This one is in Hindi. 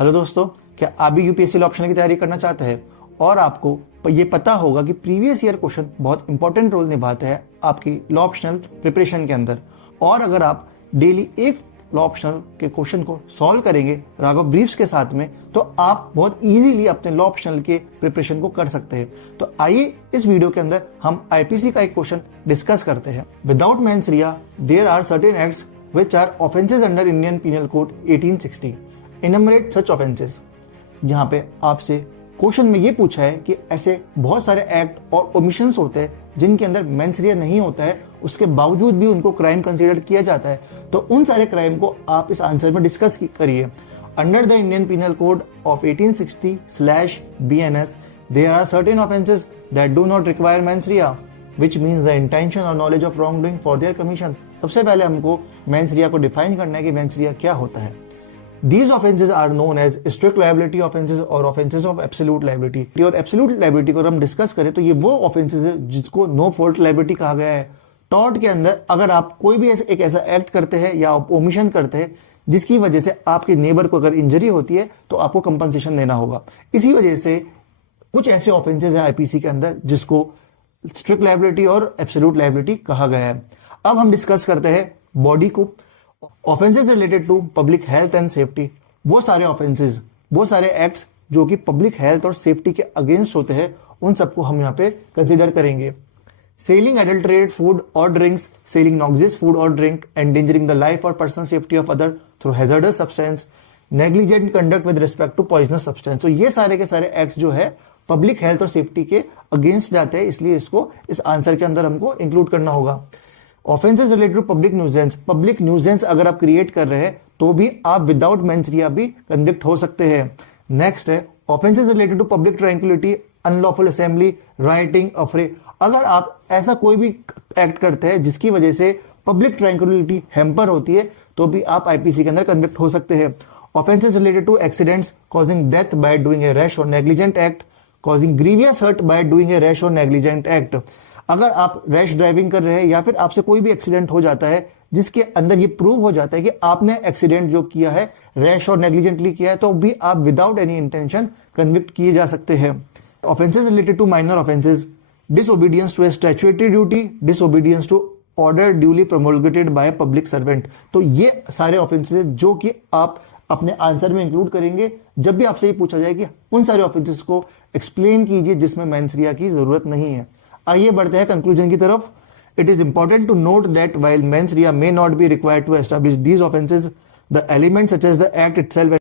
हेलो दोस्तों, क्या आप भी यूपीएससी लॉ ऑप्शनल की तैयारी करना चाहते हैं और आपको ये पता होगा कि प्रीवियस ईयर क्वेश्चन बहुत इंपॉर्टेंट रोल निभाते हैं आपकी लॉ ऑप्शनल प्रिपरेशन के अंदर। और अगर आप डेली एक लॉ ऑप्शनल के क्वेश्चन को सॉल्व करेंगे राघव ब्रीफ्स के साथ में, तो आप बहुत इजीली अपने लॉ ऑप्शनल के प्रिपरेशन को कर सकते हैं। तो आइए इस वीडियो के अंदर हम आईपीसी का एक क्वेश्चन डिस्कस करते हैं। Without mens rea there are certain acts which are offences under Indian penal Code 1860। Enumerate such offences. यहाँ पे आपसे क्वेश्चन में ये पूछा है कि ऐसे बहुत सारे एक्ट और ओमिशंस होते हैं जिनके अंदर मेंस रिया नहीं होता है, उसके बावजूद भी उनको क्राइम कंसीडर किया जाता है। तो उन सारे क्राइम को आप इस आंसर में डिस्कस करिए। Under the Indian penal code of 1860/BNS there are certain offences that do not require mens rea which means the intention or knowledge of wrongdoing for their commission। सबसे पहले हमको मेंस रिया को डिफाइन करना है कि मेंस रिया क्या होता है। These offenses are known as strict liability offenses और offenses of absolute liability। और absolute liability को हम डिस्कस करें तो ये वो offenses है जिसको no fault liability कहा गया है। टॉर्ट के अंदर अगर आप कोई भी एक ऐसा एक्ट करते हैं या ओमिशन करते हैं जिसकी वजह से आपके नेबर को अगर इंजरी होती है तो आपको कंपनसेशन देना होगा। इसी वजह से कुछ ऐसे ऑफेंसेस हैं आईपीसी के अंदर जिसको स्ट्रिक्ट लायबिलिटी और एब्सोल्यूट लायबिलिटी कहा गया है। अब हम डिस्कस करते हैं बॉडी को। Offences related to public health and safety, वो सारे ऑफेंसेस, वो सारे एक्ट्स जो कि पब्लिक हेल्थ और सेफ्टी के अगेंस्ट होते हैं, उन सबको हम यहाँ पे कंसीडर करेंगे। सेलिंग एडल्टरेटेड फूड और ड्रिंक्स, सेलिंग नॉक्सियस फूड और ड्रिंक, एंडेंजरिंग द लाइफ और personal safety of other through hazardous substance, negligent conduct with respect to poisonous substance. तो ये सारे के सारे एक्ट्स जो है पब्लिक हेल्थ और सेफ्टी के अगेंस्ट जाते हैं, इसलिए इसको इस आंसर के अंदर हमको इंक्लूड करना होगा। Offences related to public nuisance, public nuisance अगर आप क्रिएट कर रहे हैं तो भी आप विदाउट मेंस रिया भी कन्विक्ट हो सकते हैं। नेक्स्ट है offences related to public tranquillity, unlawful assembly, rioting, affray. अगर आप ऐसा कोई भी एक्ट करते हैं जिसकी वजह से पब्लिक ट्रैंक्विलिटी हैम्पर होती है तो भी आप आईपीसी के अंदर कन्विक्ट हो सकते हैं। Offences related to accidents causing death by doing a rash और negligent act, causing grievous hurt by doing a rash और नेग्लिजेंट एक्ट। अगर आप रैश ड्राइविंग कर रहे हैं या फिर आपसे कोई भी एक्सीडेंट हो जाता है जिसके अंदर ये प्रूव हो जाता है कि आपने एक्सीडेंट जो किया है रैश और नेग्लिजेंटली किया है, तो भी आप विदाउट एनी इंटेंशन कन्विक्ट किए जा सकते हैं। Offences related to minor offences, disobedience to a statutory duty, disobedience to order duly promulgated by public servant. तो ये सारे ऑफेंसेस जो कि आप अपने आंसर में इंक्लूड करेंगे जब भी आपसे ये पूछा जाए कि उन सारे ऑफेंसेस को एक्सप्लेन कीजिए जिसमें मेंस रिया की जरूरत नहीं है। आइए बढ़ते हैं कंक्लूजन की तरफ। It is important to note that while mens rea may not be required to establish these offences, the elements such as the act itself